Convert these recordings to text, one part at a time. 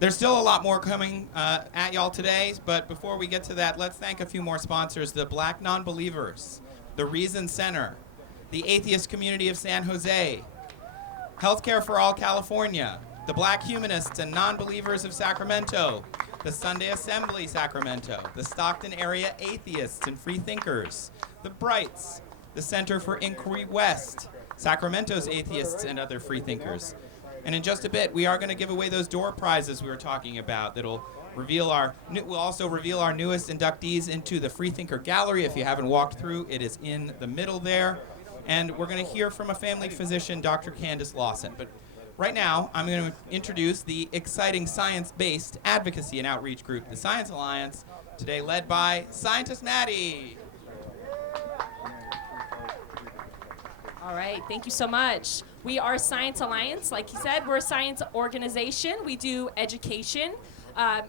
There's still a lot more coming at y'all today, but before we get to that, let's thank a few more sponsors: the Black Nonbelievers, the Reason Center, the Atheist Community of San Jose, Healthcare for All California, the Black Humanists and Nonbelievers of Sacramento, the Sunday Assembly Sacramento, the Stockton Area Atheists and Freethinkers, the Brights, the Center for Inquiry West, Sacramento's Atheists and other Freethinkers. And in just a bit, we are going to give away those door prizes we were talking about. We'll also reveal our newest inductees into the Freethinker Gallery. If you haven't walked through, it is in the middle there. And we're going to hear from a family physician, Dr. Candace Lawson. But right now, I'm going to introduce the exciting science-based advocacy and outreach group, the Science Alliance, today led by Scientist Maddie. All right, thank you so much. We are Science Alliance. Like you said, we're a science organization. We do education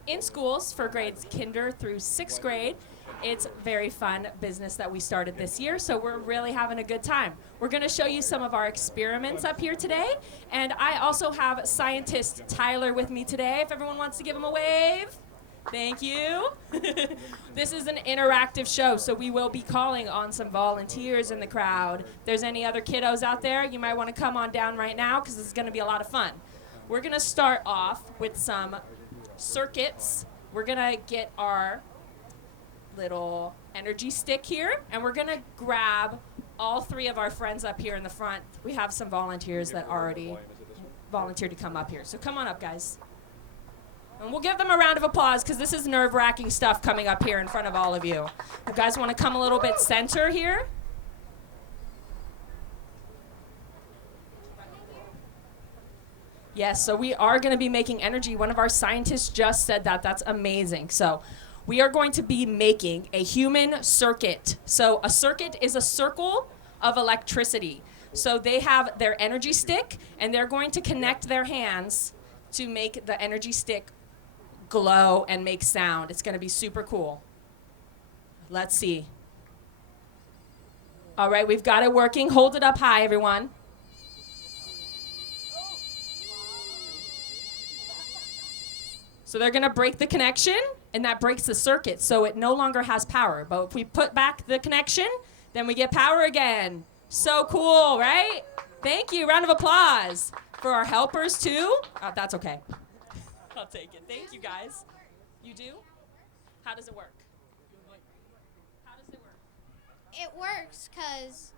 in schools for grades kinder through sixth grade. It's a very fun business that we started this year, so we're really having a good time. We're going to show you some of our experiments up here today, and I also have scientist Tyler with me today. If everyone wants to give him a wave. Thank you. This is an interactive show, so we will be calling on some volunteers in the crowd. If there's any other kiddos out there, you might want to come on down right now because this is going to be a lot of fun. We're going to start off with some circuits. We're going to get our little energy stick here, and we're going to grab all three of our friends up here in the front. We have some volunteers that already volunteered to come up here. So come on up, guys. And we'll give them a round of applause because this is nerve-wracking stuff coming up here in front of all of you. You guys want to come a little bit center here? Yes, so we are going to be making energy. One of our scientists just said that. That's amazing. So we are going to be making a human circuit. So a circuit is a circle of electricity. So they have their energy stick, and they're going to connect their hands to make the energy stick glow and make sound. It's going to be super cool. Let's see. All right, we've got it working. Hold it up high, everyone. So they're going to break the connection, and that breaks the circuit, so it no longer has power. But if we put back the connection, then we get power again. So cool, right? Thank you. Round of applause for our helpers, too. That's okay. I'll take it. Thank you, guys. You do? How does it work? How does it work? It works because,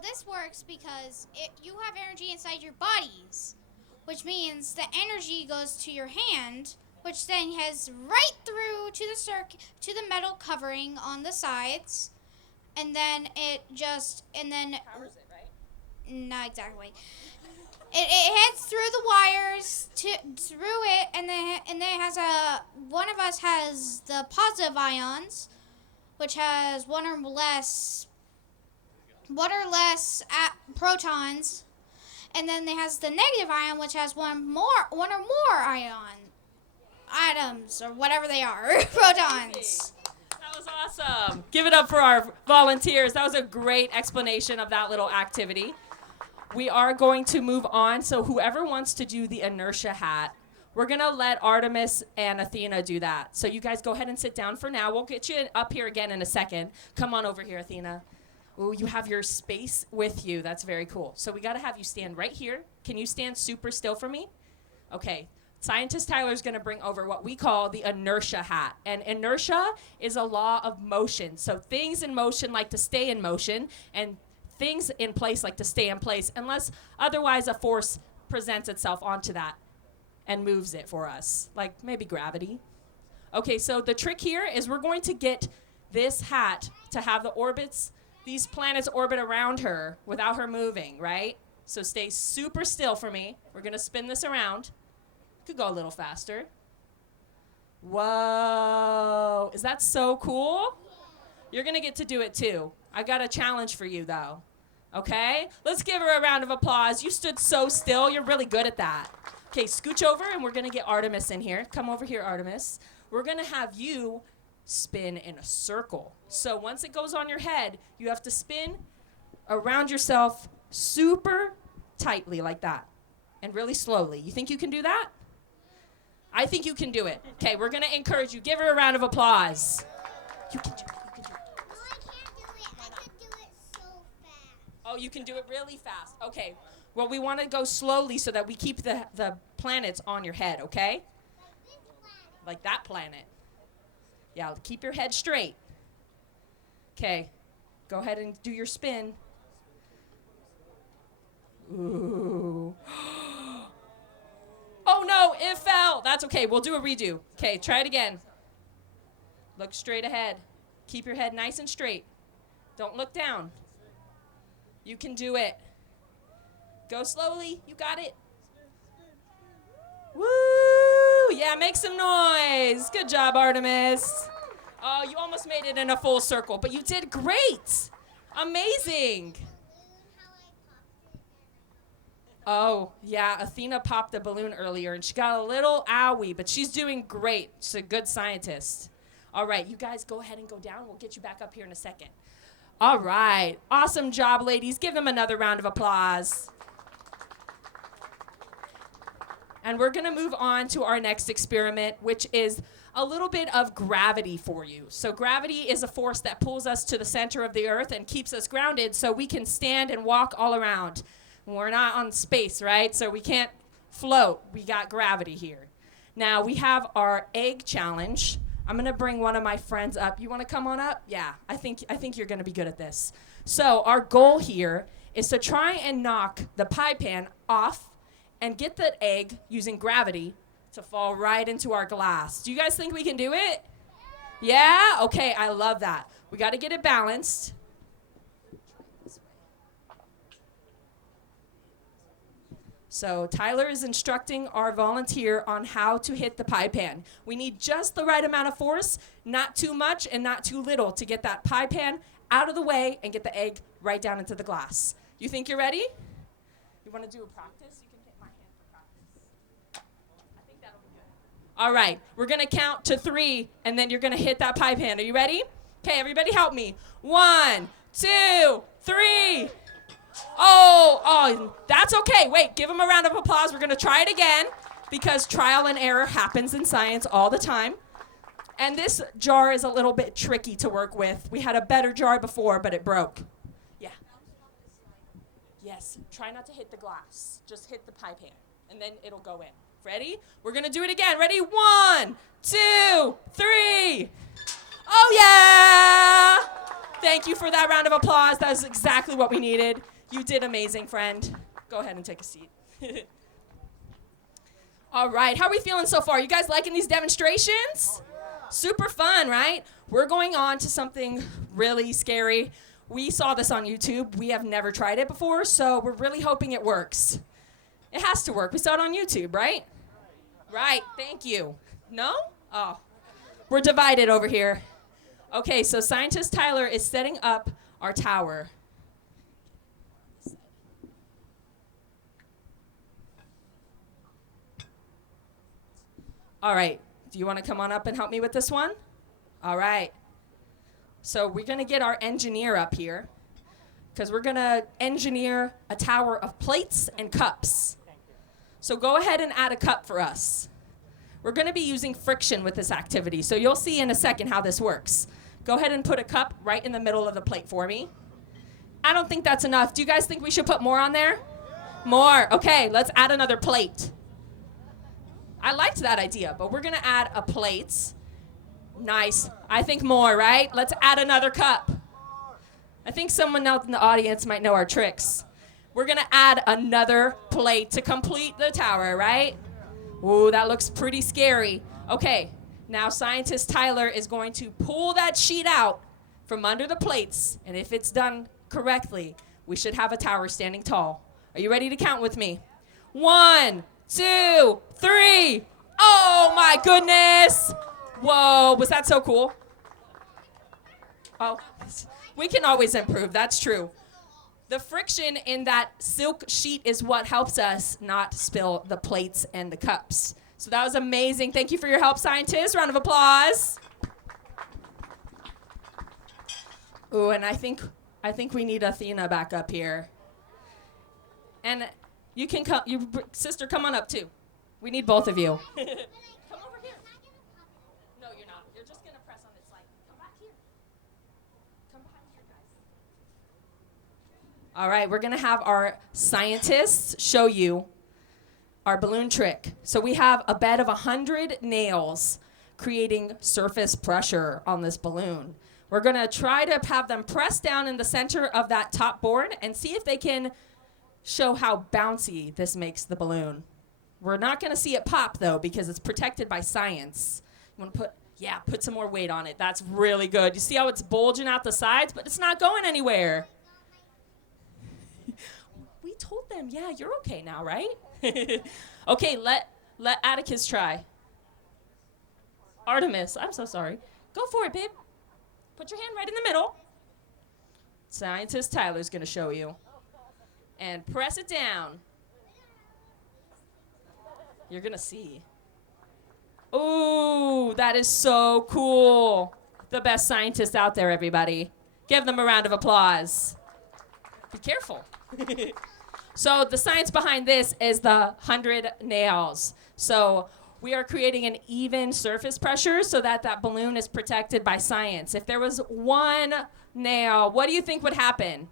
this works because you have energy inside your bodies, which means the energy goes to your hand, which then heads right through to the metal covering on the sides, and then Powers it, right? Not exactly. It heads through the wires through it, and then it has one of us has the positive ions, which has one or less protons, and then it has the negative ion, which has one or more atoms or whatever they are, protons. That was awesome. Give it up for our volunteers. That was a great explanation of that little activity. We are going to move on, so whoever wants to do the inertia hat, we're going to let Artemis and Athena do that. So you guys go ahead and sit down for now. We'll get you up here again in a second. Come on over here, Athena. Oh, you have your space with you. That's very cool. So we got to have you stand right here. Can you stand super still for me? Okay. Scientist Tyler's going to bring over what we call the inertia hat. And inertia is a law of motion. So things in motion like to stay in motion, and things in place like to stay in place unless otherwise a force presents itself onto that and moves it for us, like maybe gravity. Okay, so the trick here is we're going to get this hat to have these planets orbit around her without her moving, right? So stay super still for me. We're going to spin this around. Could go a little faster. Whoa, is that so cool? You're going to get to do it too. I got a challenge for you though. Okay? Let's give her a round of applause. You stood so still. You're really good at that. Okay, scooch over, and we're going to get Artemis in here. Come over here, Artemis. We're going to have you spin in a circle. So once it goes on your head, you have to spin around yourself super tightly like that and really slowly. You think you can do that? I think you can do it. Okay, we're going to encourage you. Give her a round of applause. You can do it. You can do it. No, I can't do it. I can do it so fast. Oh, you can do it really fast. Okay. Well, we want to go slowly so that we keep the planets on your head, okay? Like that planet. Yeah, keep your head straight. Okay. Go ahead and do your spin. Ooh. Oh no, it fell. That's okay. We'll do a redo. Okay, try it again. Look straight ahead. Keep your head nice and straight. Don't look down. You can do it. Go slowly. You got it. Woo! Yeah, make some noise. Good job, Artemis. Oh, you almost made it in a full circle, but you did great. Amazing. Oh, yeah, Athena popped the balloon earlier, and she got a little owie, but she's doing great. She's a good scientist. All right, you guys go ahead and go down. We'll get you back up here in a second. All right. Awesome job, ladies. Give them another round of applause. And we're going to move on to our next experiment, which is a little bit of gravity for you. So gravity is a force that pulls us to the center of the earth and keeps us grounded so we can stand and walk all around. We're not on space, right? So we can't float. We got gravity here. Now we have our egg challenge. I'm going to bring one of my friends up. You want to come on up? Yeah, I think you're going to be good at this. So our goal here is to try and knock the pie pan off and get the egg using gravity to fall right into our glass. Do you guys think we can do it? Yeah? Okay, I love that. We got to get it balanced. So Tyler is instructing our volunteer on how to hit the pie pan. We need just the right amount of force, not too much and not too little, to get that pie pan out of the way and get the egg right down into the glass. You think you're ready? You want to do a practice? You can hit my hand for practice. I think that'll be good. All right, we're going to count to 3, and then you're going to hit that pie pan. Are you ready? Okay, everybody help me. 1, 2, 3. Oh, that's okay. Wait, give them a round of applause. We're going to try it again because trial and error happens in science all the time. And this jar is a little bit tricky to work with. We had a better jar before, but it broke. Yeah. Yes, try not to hit the glass. Just hit the pie pan, and then it'll go in. Ready? We're going to do it again. Ready? 1, 2, 3. Oh, yeah! Thank you for that round of applause. That was exactly what we needed. You did amazing, friend. Go ahead and take a seat. All right, how are we feeling so far? You guys liking these demonstrations? Super fun, right? We're going on to something really scary. We saw this on YouTube. We have never tried it before, so we're really hoping it works. It has to work. We saw it on YouTube, right? Right, thank you. No? Oh, we're divided over here. Okay, so scientist Tyler is setting up our tower. All right, do you want to come on up and help me with this one? All right. So we're going to get our engineer up here because we're going to engineer a tower of plates and cups. So go ahead and add a cup for us. We're going to be using friction with this activity, so you'll see in a second how this works. Go ahead and put a cup right in the middle of the plate for me. I don't think that's enough. Do you guys think we should put more on there? More. Okay, let's add another plate. I liked that idea, but we're going to add a plate. Nice. I think more, right? Let's add another cup. I think someone else in the audience might know our tricks. We're going to add another plate to complete the tower, right? Ooh, that looks pretty scary. Okay, now scientist Tyler is going to pull that sheet out from under the plates, and if it's done correctly, we should have a tower standing tall. Are you ready to count with me? 1, 2, 3. Oh my goodness. Whoa, was that so cool? Oh, we can always improve, that's true. The friction in that silk sheet is what helps us not spill the plates and the cups. So that was amazing. Thank you for your help, scientists. Round of applause. Ooh, and I think we need Athena back up here. And you can come, sister, come on up too. We need both of you. Come All right, we're going to have our scientists show you our balloon trick. So we have a bed of 100 nails creating surface pressure on this balloon. We're going to try to have them press down in the center of that top board and see if they can show how bouncy this makes the balloon. We're not going to see it pop, though, because it's protected by science. You want to put some more weight on it. That's really good. You see how it's bulging out the sides, but it's not going anywhere. We told them, yeah, you're okay now, right? Okay, let Atticus try. Artemis, I'm so sorry. Go for it, babe. Put your hand right in the middle. Scientist Tyler's going to show you. And press it down. You're going to see. Ooh, that is so cool. The best scientists out there, everybody. Give them a round of applause. Be careful. So the science behind this is the 100 nails. So we are creating an even surface pressure so that that balloon is protected by science. If there was one nail, what do you think would happen?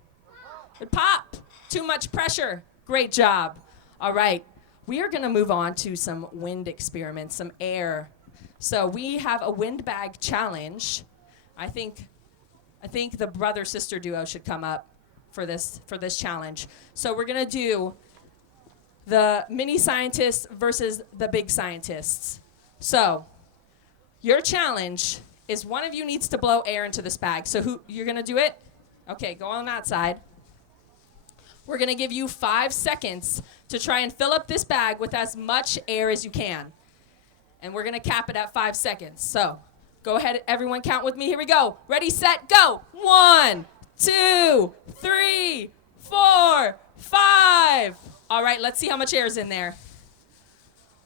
It would pop. Too much pressure. Great job. All right. We are going to move on to some wind experiments, some air. So we have a wind bag challenge. I think the brother-sister duo should come up for this challenge. So we're going to do the mini scientists versus the big scientists. So your challenge is one of you needs to blow air into this bag. So you're going to do it? Okay, go on that side. We're going to give you 5 seconds to try and fill up this bag with as much air as you can. And we're going to cap it at 5 seconds. So go ahead, everyone count with me. Here we go. Ready, set, go. 1, 2, 3, 4, 5. All right, let's see how much air is in there.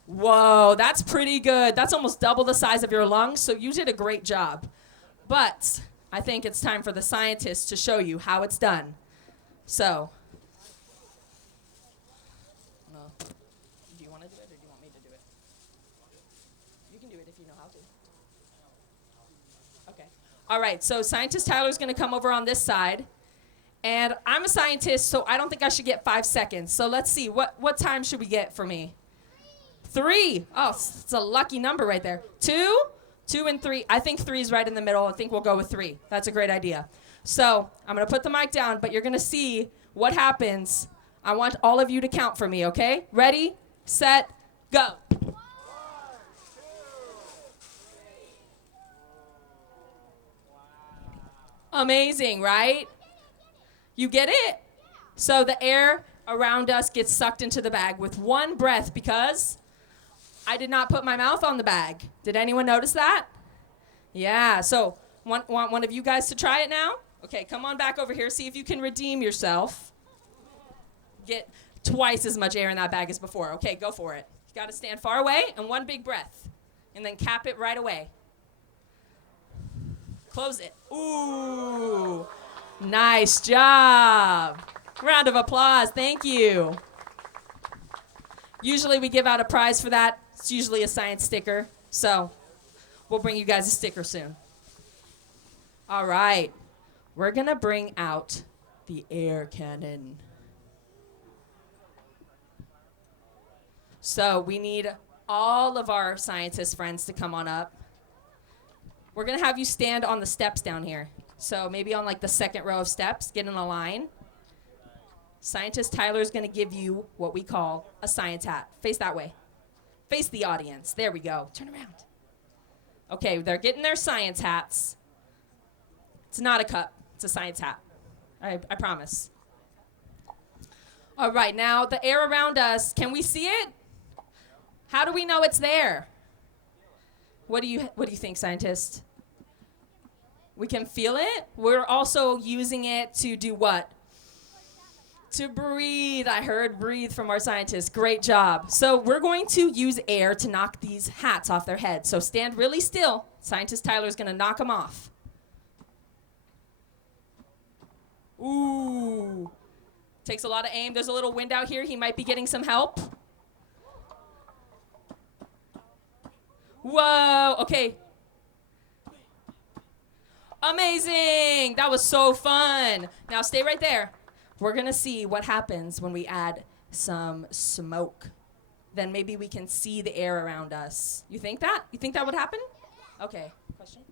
Whoa, that's pretty good. That's almost double the size of your lungs, so you did a great job. But I think it's time for the scientists to show you how it's done. So, do you want to do it or do you want me to do it? You can do it if you know how to. Okay. All right, so scientist Tyler's going to come over on this side. And I'm a scientist, so I don't think I should get 5 seconds. So let's see, what time should we get for me? 3. Oh, it's a lucky number right there. 2 and 3. I think 3 is right in the middle. I think we'll go with 3. That's a great idea. So I'm going to put the mic down, but you're going to see what happens. I want all of you to count for me, okay? Ready, set, go. 1, 2, 3. Amazing, right? You get it? So the air around us gets sucked into the bag with one breath because I did not put my mouth on the bag. Did anyone notice that? Yeah, so want one of you guys to try it now? Okay, come on back over here. See if you can redeem yourself. Get twice as much air in that bag as before. Okay, go for it. You got to stand far away and one big breath. And then cap it right away. Close it. Ooh. Nice job. Round of applause. Thank you. Usually we give out a prize for that. It's usually a science sticker. So we'll bring you guys a sticker soon. All right. We're going to bring out the air cannon. So we need all of our scientist friends to come on up. We're going to have you stand on the steps down here. So maybe on like the second row of steps, get in a line. Scientist Tyler's going to give you what we call a science hat. Face that way. Face the audience. There we go. Turn around. Okay, they're getting their science hats. It's not a cup. It's a science hat. I promise. All right, now the air around us, can we see it? How do we know it's there? What do you think, scientist? We can feel it. We're also using it to do what? To breathe. I heard breathe from our scientists. Great job. So we're going to use air to knock these hats off their heads. So stand really still. Scientist Tyler's going to knock them off. Ooh. Takes a lot of aim. There's a little wind out here. He might be getting some help. Whoa. Okay. Amazing. That was so fun. Now stay right there. we're going to see what happens when we add some smoke. Then maybe we can see the air around us. You think that? You think that would happen? Okay. Question?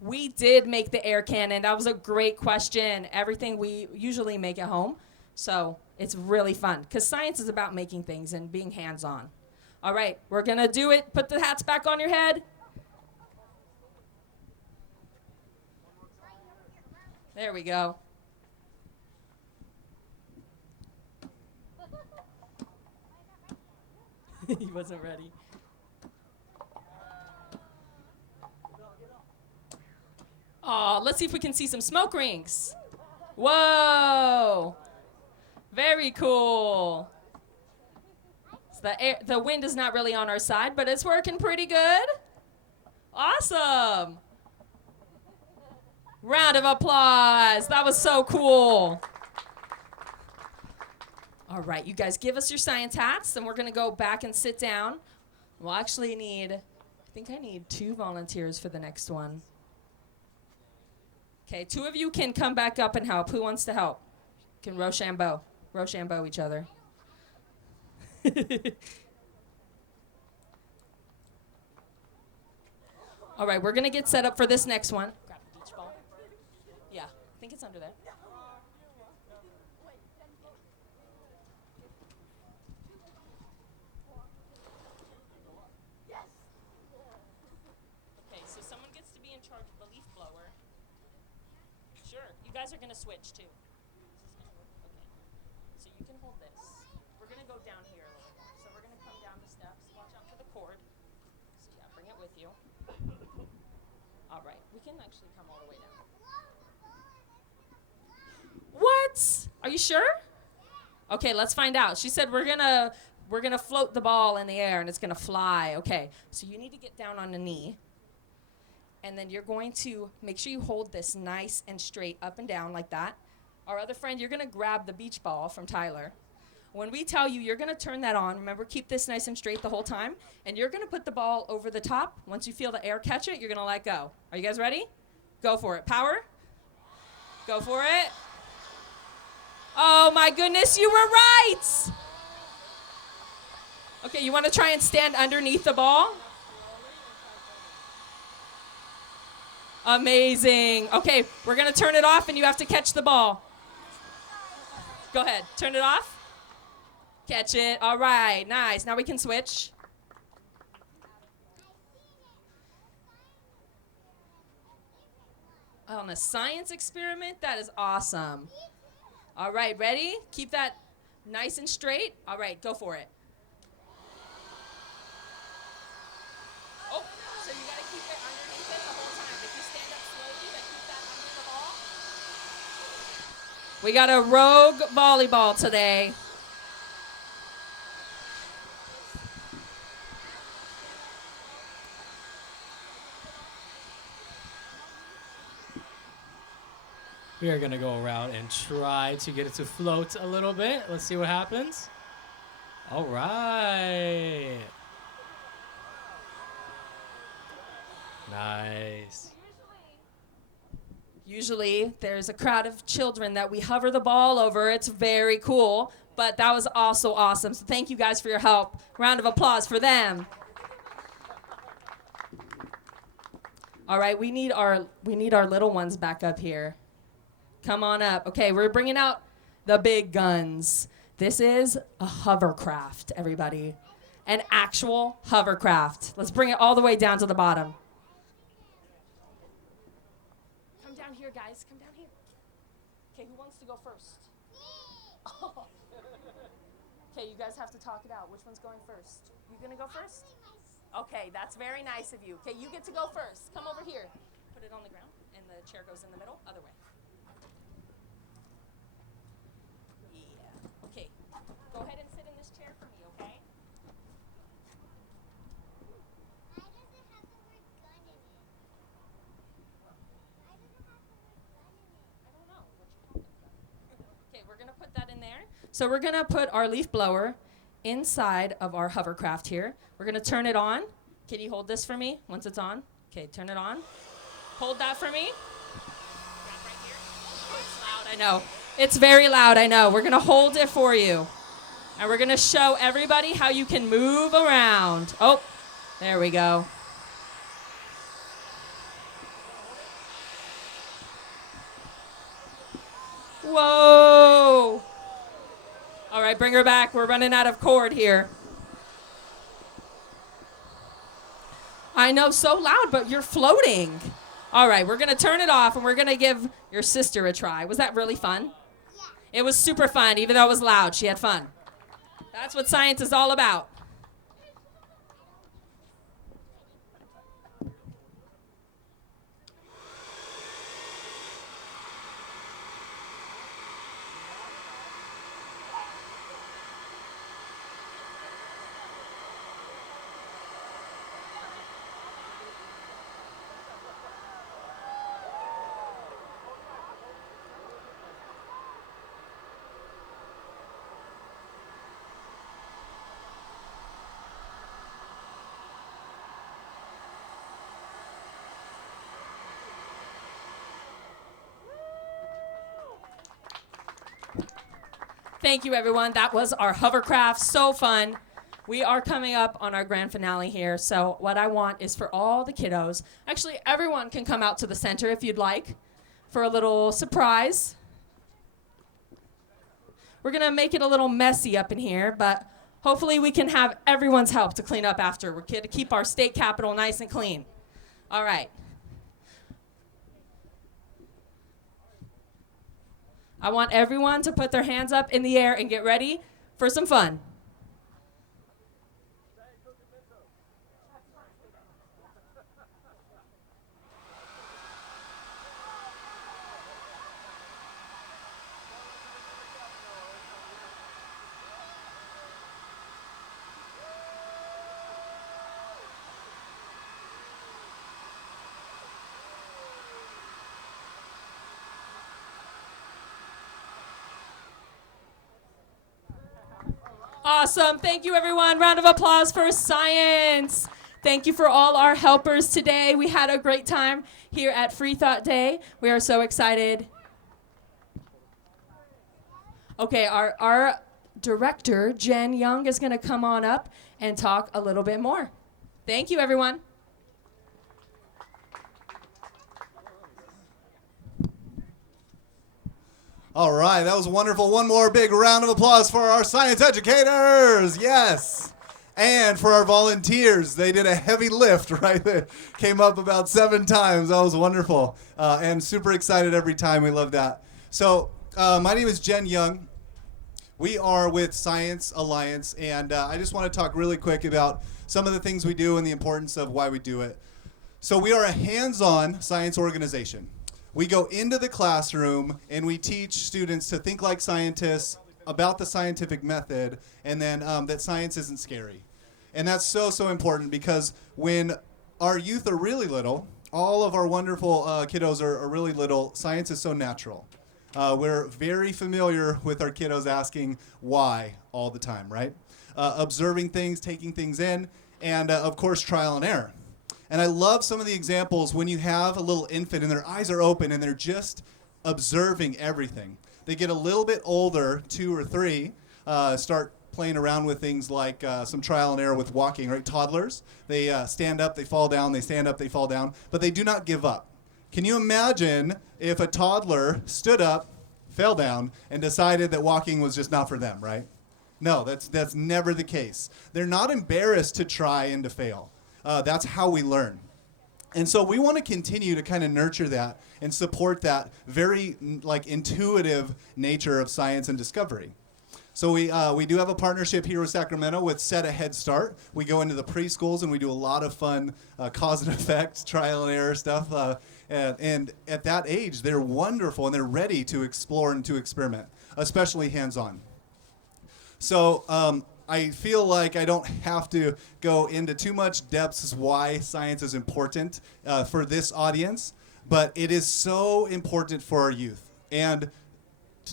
We did make the air cannon. That was a great question. Everything we usually make at home. So it's really fun because science is about making things and being hands-on. All right, we're going to do it. Put the hats back on your head. There we go. He wasn't ready. Oh, let's see if we can see some smoke rings. Whoa. Very cool. So the wind is not really on our side, but it's working pretty good. Awesome. Round of applause. That was so cool. All right, you guys give us your science hats, and we're going to go back and sit down. We'll actually need, I think I need 2 volunteers for the next one. Okay, 2 of you can come back up and help. Who wants to help? Can Rochambeau each other. All right, we're going to get set up for this next one. Grab the beach ball. Yeah, I think it's under there. Okay, so someone gets to be in charge of the leaf blower. Sure, you guys are going to switch too. Okay, so you can hold this. We're going to go down here a little more. So we're going to come down the steps. Watch out for the cord. So yeah, bring it with you. All right, we can actually come all the way down. What? Are you sure? Okay, let's find out. She said we're gonna float the ball in the air and it's gonna fly. Okay, so you need to get down on a knee, and then you're going to make sure you hold this nice and straight up and down like that. Our other friend, you're gonna grab the beach ball from Tyler. When we tell you, you're gonna turn that on. Remember, keep this nice and straight the whole time, and you're gonna put the ball over the top. Once you feel the air catch it, you're gonna let go. Are you guys ready? Go for it. Power. Go for it. Oh my goodness, you were right. Okay, you want to try and stand underneath the ball? Amazing. Okay, we're going to turn it off and you have to catch the ball. Go ahead, turn it off. Catch it. All right, nice. Now we can switch. On a science experiment? That is awesome. All right, ready? Keep that nice and straight. All right, go for it. Oh, so you got to keep it underneath it the whole time. If you stand up slowly, then keep that under the ball. We got a rogue volleyball today. We are going to go around and try to get it to float a little bit. Let's see what happens. All right. Nice. Usually there's a crowd of children that we hover the ball over. It's very cool, but that was also awesome. So thank you guys for your help. Round of applause for them. All right, we need our little ones back up here. Come on up. Okay, we're bringing out the big guns. This is a hovercraft, everybody. An actual hovercraft. Let's bring it all the way down to the bottom. Come down here, guys. Come down here. Okay, who wants to go first? Oh. Okay, you guys have to talk it out. Which one's going first? You gonna go first? Okay, that's very nice of you. Okay, you get to go first. Come over here. Put it on the ground, and the chair goes in the middle. Other way. Okay, go ahead and sit in this chair for me, okay? Why does it have the word gun in it? Why does it have the word gun in it? I don't know what you're talking about. Okay, we're gonna put that in there. So we're gonna put our leaf blower inside of our hovercraft here. We're gonna turn it on. Can you hold this for me once it's on? Okay, turn it on. Hold that for me. Grab right here. It's loud, I know. It's very loud, I know. We're going to hold it for you. And we're going to show everybody how you can move around. Oh, there we go. Whoa. All right, bring her back. We're running out of cord here. I know, so loud, but you're floating. All right, we're going to turn it off, and we're going to give your sister a try. Was that really fun? Yeah. It was super fun, even though it was loud. She had fun. That's what science is all about. Thank you, everyone. That was our hovercraft. So fun. We are coming up on our grand finale here. So what I want is for all the kiddos, actually everyone can come out to the center if you'd like for a little surprise. We're going to make it a little messy up in here, but hopefully we can have everyone's help to clean up after. We're going to keep our state capitol nice and clean. All right. I want everyone to put their hands up in the air and get ready for some fun. Awesome. Thank you, everyone. Round of applause for science. Thank you for all our helpers today. We had a great time here at Freethought Day. We are so excited. Okay, our director, Jen Young, is going to come on up and talk a little bit more. Thank you, everyone. All right, that was wonderful. One more big round of applause for our science educators. Yes. And for our volunteers. They did a heavy lift, right? They came up about 7 times. That was wonderful. And super excited every time. We love that. So my name is Jen Young. We are with Science Alliance, and I just want to talk really quick about some of the things we do and the importance of why we do it. So we are a hands-on science organization. We go into the classroom and we teach students to think like scientists, about the scientific method, and then that science isn't scary. And that's so, so important, because when our youth are really little, all of our wonderful kiddos are really little, science is so natural. We're very familiar with our kiddos asking why all the time, right? Observing things, taking things in, and of course, trial and error. And I love some of the examples when you have a little infant and their eyes are open and they're just observing everything. They get a little bit older, 2 or 3, start playing around with things like some trial and error with walking, right? Toddlers, they stand up, they fall down, they stand up, they fall down, but they do not give up. Can you imagine if a toddler stood up, fell down, and decided that walking was just not for them, right? No, that's never the case. They're not embarrassed to try and to fail. That's how we learn. And so we want to continue to kind of nurture that and support that very intuitive nature of science and discovery. So we do have a partnership here with Sacramento with Set a Head Start. We go into the preschools and we do a lot of fun cause and effect, trial and error stuff. And at that age, they're wonderful and they're ready to explore and to experiment, especially hands-on. So I feel like I don't have to go into too much depth as why science is important for this audience, but it is so important for our youth and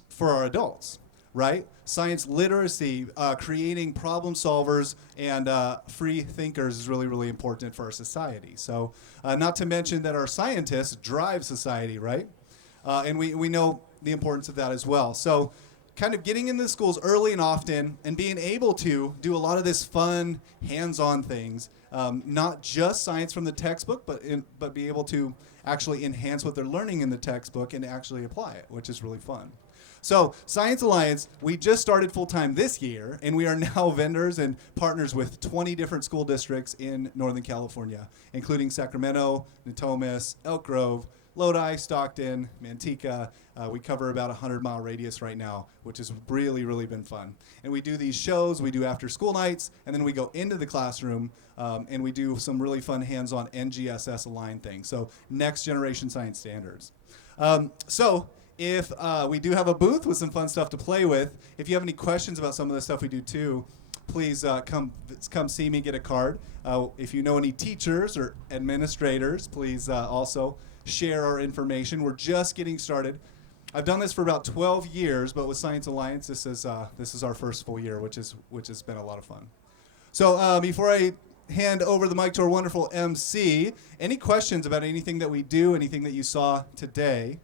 for our adults, right? Science literacy, creating problem solvers and free thinkers is really, really important for our society. So not to mention that our scientists drive society, right? And we know the importance of that as well. So kind of getting into the schools early and often and being able to do a lot of this fun, hands-on things, not just science from the textbook, but be able to actually enhance what they're learning in the textbook and actually apply it, which is really fun. So Science Alliance, we just started full-time this year, and we are now vendors and partners with 20 different school districts in Northern California, including Sacramento, Natomas, Elk Grove, Lodi, Stockton, Manteca. We cover about a 100-mile radius right now, which has really, really been fun. And we do these shows, we do after-school nights, and then we go into the classroom, and we do some really fun hands-on NGSS aligned things, so Next Generation Science Standards. If we do have a booth with some fun stuff to play with, if you have any questions about some of the stuff we do too, please come see me, get a card. If you know any teachers or administrators, please also share our information. We're just getting started. I've done this for about 12 years, but with Science Alliance, this is our first full year, which has been a lot of fun. So before I hand over the mic to our wonderful MC, any questions about anything that we do, anything that you saw today?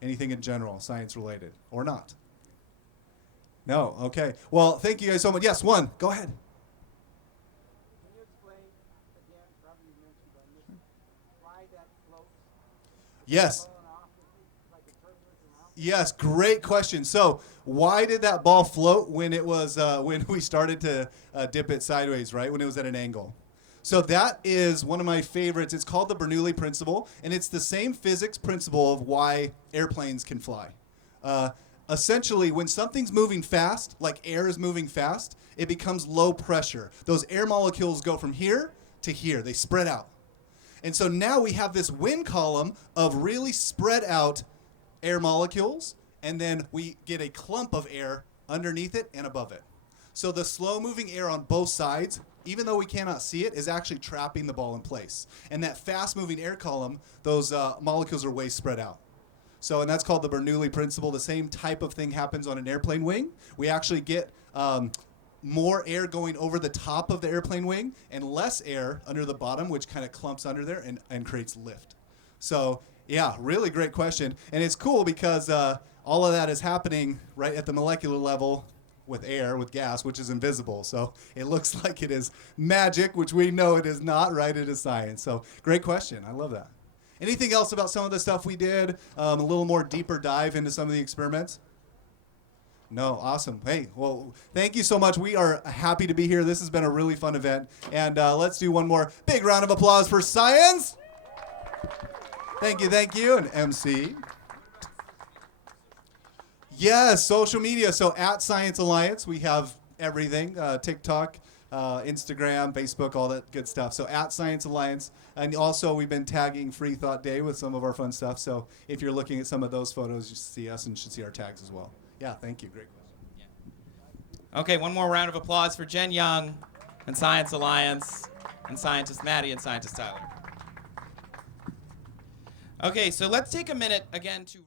Anything in general, science related, or not? No? Okay. Well, thank you guys so much. Yes, one. Go ahead. Can you explain again, probably you mentioned, but I missed it, why that floats? Yes. Falling off, like a turbulence around? Yes, great question. So why did that ball float when it was when we started to dip it sideways, right? When it was at an angle? So that is one of my favorites. It's called the Bernoulli principle, and it's the same physics principle of why airplanes can fly. Essentially, when something's moving fast, like air is moving fast, it becomes low pressure. Those air molecules go from here to here. They spread out. And so now we have this wind column of really spread out air molecules, and then we get a clump of air underneath it and above it. So the slow-moving air on both sides, even though we cannot see it, is actually trapping the ball in place. And that fast-moving air column, those molecules are way spread out. So, and that's called the Bernoulli principle. The same type of thing happens on an airplane wing. We actually get more air going over the top of the airplane wing and less air under the bottom, which kind of clumps under there and creates lift. So, yeah, really great question. And it's cool because all of that is happening right at the molecular level with air, with gas, which is invisible. So it looks like it is magic, which we know it is not, right? It is science. So great question. I love that. Anything else about some of the stuff we did? A little more deeper dive into some of the experiments? No, awesome. Hey, well, thank you so much. We are happy to be here. This has been a really fun event. And let's do one more big round of applause for science. Thank you, and MC. Yes, social media. So at Science Alliance, we have everything, TikTok, Instagram, Facebook, all that good stuff. So at Science Alliance. And also we've been tagging Freethought Day with some of our fun stuff. So if you're looking at some of those photos, you see us and should see our tags as well. Yeah, thank you. Great question. Yeah. Okay, one more round of applause for Jen Young and Science Alliance and Scientist Maddie and Scientist Tyler. Okay, so let's take a minute again to